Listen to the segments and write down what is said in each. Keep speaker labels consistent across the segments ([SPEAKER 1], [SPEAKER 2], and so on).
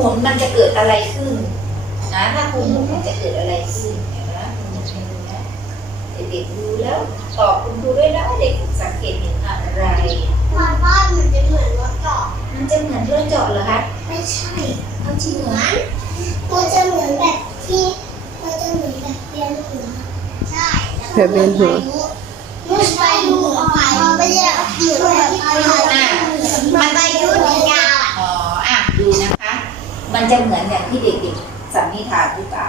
[SPEAKER 1] มุนมันจะเกิดอะไรขึ้นนะถ้าครูหมุนมันจะเกิดอะไรขึ้นเห็นไหมครูหมุนให้ดูนะเด็กๆดูแล้วตอบคุณครูด้วยนะว่าเด็กสังเกตเห็นอะไร
[SPEAKER 2] มันว่ามันจะเหมือนรถจอด
[SPEAKER 1] มันจะเหมือนรถจอดเหรอคะ
[SPEAKER 2] ไม่ใช่
[SPEAKER 1] เอาจริงเหรอ
[SPEAKER 2] มันจะเหมือนแบบที่มันจะเหมือนแบบเรียนหัวใช่
[SPEAKER 3] แบบเวียนหัว
[SPEAKER 2] มันไปดูไปมันไม่ได้เหมือนแบบอะไรมันไปดูยาวอะ
[SPEAKER 1] อ๋ออะดูนะคะ มันจะเหมือนอย่างที่เด็กๆสันนิษฐานหรือเปล่า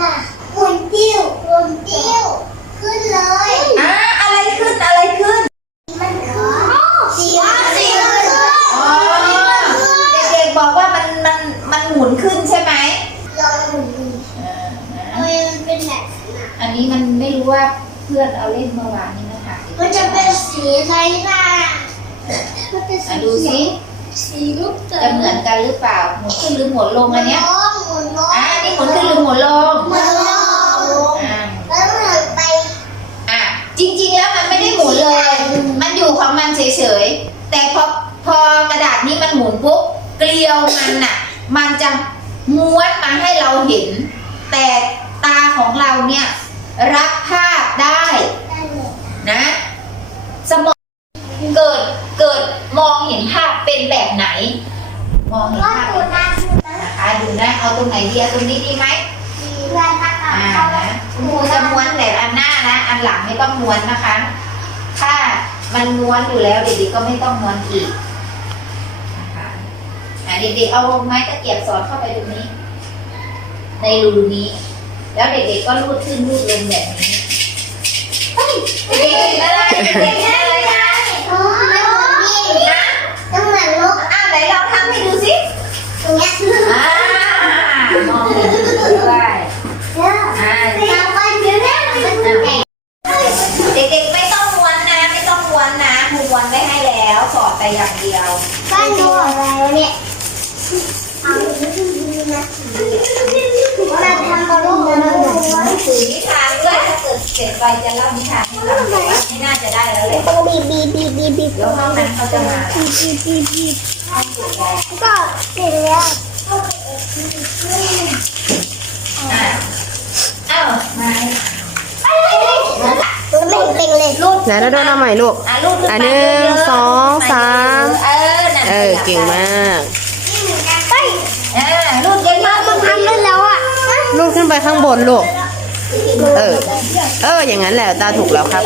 [SPEAKER 2] น่ะหมุนติ้วหมุนติ้ว ขึ้นเลย
[SPEAKER 1] อะอะไรขึ้นอะไรขึ้น
[SPEAKER 2] มันขึ้นสีว่าสีมันขึ้น
[SPEAKER 1] อ๋อเด็กๆบอกว่ามันมันมันหมุนขึ้นใช่ไหม
[SPEAKER 2] ลองหมุนดู
[SPEAKER 1] เออนะ
[SPEAKER 2] ทำไมมันเป็นแบบนั้นอะ
[SPEAKER 1] อันนี้มันไม่รู้ว่าเพื่อนเอาเล่นเมื่อวานนี้นะคะ
[SPEAKER 2] มันจะเป็นสีอะไรล่ะมันเป็น
[SPEAKER 1] อะ
[SPEAKER 2] สี
[SPEAKER 1] ดูสิ
[SPEAKER 2] สีลูกเต๋
[SPEAKER 1] จะเหมือนกันหรือเปล่าหมุนขึ้นหรือหมุนลงอันเนี้ย
[SPEAKER 2] หมุนลง
[SPEAKER 1] อะอันนี่หมุนขึ้นหรือหมุนลง
[SPEAKER 2] หมุนลง
[SPEAKER 1] อะ
[SPEAKER 2] แล้วหมุนไป
[SPEAKER 1] อะจริงๆแล้วมันไม่ได้หมุนเลย มันอยู่ของมันเฉยๆแต่พอพอกระดาษนี้มันหมุนปุ๊บเกลียวมันน่ะ มันจะม้วนมาให้เราเห็น แต่ตาของเราเนี่ยรับภาพได้
[SPEAKER 2] ได้เลย
[SPEAKER 1] นะสมอง เกิดเกิดมองเห็นภาพเป็นแบบไหน มองเห็น
[SPEAKER 2] ก็
[SPEAKER 1] ภาพ
[SPEAKER 2] ดู
[SPEAKER 1] เป็น
[SPEAKER 2] นะดูนะ
[SPEAKER 1] นะคะดูนะเอาตรงไหนดีเอาตรงนี้ดีไหม
[SPEAKER 2] เพื่อนตะกา
[SPEAKER 1] อ่า
[SPEAKER 2] เขา
[SPEAKER 1] นะคุณครูจะม้วนแต่อันหน้านะ อันหลังไม่ต้องม้วนนะคะ ถ้ามันม้วนอยู่แล้วเด็กๆก็ไม่ต้องม้วนอีกนะคะอ่าเด็กๆเอาไม้ตะเกียบสอดเข้าไปตรงนี้ ในรูนี้ แล้วเด็กๆก็ลูดขึ้นลูดลงแบบนี้เฮ้ยเด็กๆเห็นอะไรเด็กๆเห็นอะไรนะ
[SPEAKER 2] โอ้ย
[SPEAKER 1] นะ
[SPEAKER 2] ต้องเหมือนนก
[SPEAKER 1] อ่าไหนลองทำให้ดูสิ
[SPEAKER 2] อย่างเงี้ย
[SPEAKER 1] อ่ามองเห็นด้วย
[SPEAKER 2] เนี่ย
[SPEAKER 1] อ่า
[SPEAKER 2] ทำไปเดี๋ยวนี้มันแตก
[SPEAKER 1] เด็กๆไม่ต้องม้วนนะ ไม่ต้องม้วนนะครูม้วนไว้ให้ แล้วสอดไปอย่างเดียว
[SPEAKER 2] บ้านดูอะไรวะเนี่ยเอานะเราทำมาลูกมาล้ว
[SPEAKER 1] หนังสือนิทานด้วยถ้าเกิดเสร็จไปจะเล่านิทานให้ฟังว่าไม่น่าจะได้แล้วแหละ
[SPEAKER 2] ต้องบีบบีบบีบบีบบีบ
[SPEAKER 1] เดี๋ยวห้องนั้นเขาจะมา
[SPEAKER 2] บีบีบีบีบ
[SPEAKER 1] ห้องสุดแล้ว
[SPEAKER 2] ก็เสร็จแล้ว
[SPEAKER 1] อ้าว
[SPEAKER 2] ไห
[SPEAKER 3] นแล้วโดนเอาใหม่ลูก
[SPEAKER 1] อะลูกขึ้น
[SPEAKER 3] อะ
[SPEAKER 1] ไป
[SPEAKER 3] หนึ่ง
[SPEAKER 1] เยะๆ
[SPEAKER 3] สองสาม
[SPEAKER 1] เออนั่น
[SPEAKER 3] เออเก่งมาก
[SPEAKER 2] ไป
[SPEAKER 1] เออลูกเยอะๆ
[SPEAKER 2] มันทำได้แล้วอะ
[SPEAKER 3] ลูกขึ้นไปข้างบนลูกเออ เออ อย่างนั้นแหละตาถูกแล้วครับ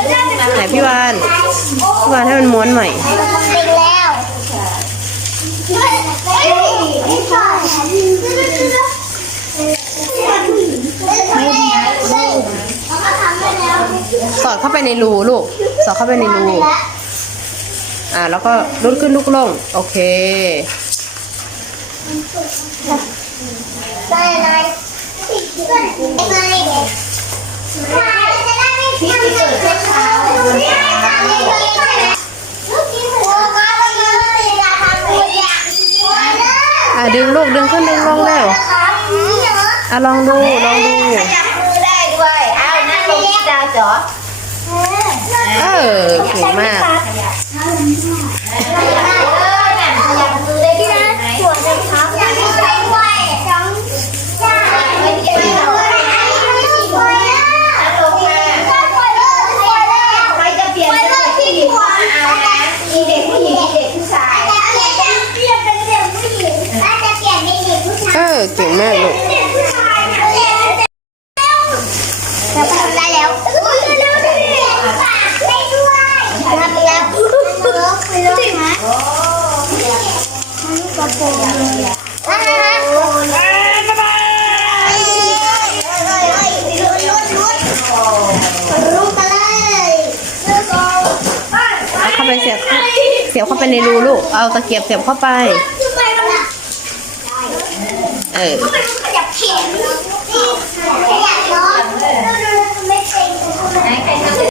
[SPEAKER 3] ไหนพี่วานพี่วานให้มันม้วนใหม่
[SPEAKER 2] เป็นแล้วเฮ้ยไม่ใช่ไม่ได้เขาทำได้แล้ว
[SPEAKER 3] สอดเข้าไปในรูลูก สอดเข้าไปในรูอ่าแล้วก็ลุกขึ้นลุกลง โอเค
[SPEAKER 2] ได้อะไรอะดึ
[SPEAKER 3] งลูกดึงขึ้นดึงลงเร็ว
[SPEAKER 2] อ
[SPEAKER 3] อะลองดูลองดู
[SPEAKER 1] ขยับมือได้ด้วยอ้าวนั่งลงที่ดาวจ๋อ
[SPEAKER 3] เออเก่งมาก
[SPEAKER 1] ขยับเออนั่นขยับมือได้ด้วยไหม
[SPEAKER 2] หัวจะทับยังไม่ใช่ด้วยจังจ้าไม่ใช่ด้วยอันนี้ไม่ใช่ด้วยนะ
[SPEAKER 1] นั่งลงมา
[SPEAKER 2] ถ้าปล่อยเลยปล่อยเกระโปรงเลยอ่าบ๊ายบายเฮ้ยเฮ้ยลุ้นลุ้นลุ้น
[SPEAKER 1] โอ้
[SPEAKER 2] ลุ้นไปเลยเลือกเอา
[SPEAKER 3] เอาเข้าไปเสียบเข้าเสียบเข้าไปในรูลูก เอาตะเกียบเสียบเข้าไป เออ
[SPEAKER 2] ขยับแขนขยับน้องไม่เป็น
[SPEAKER 1] ไหนใครทำ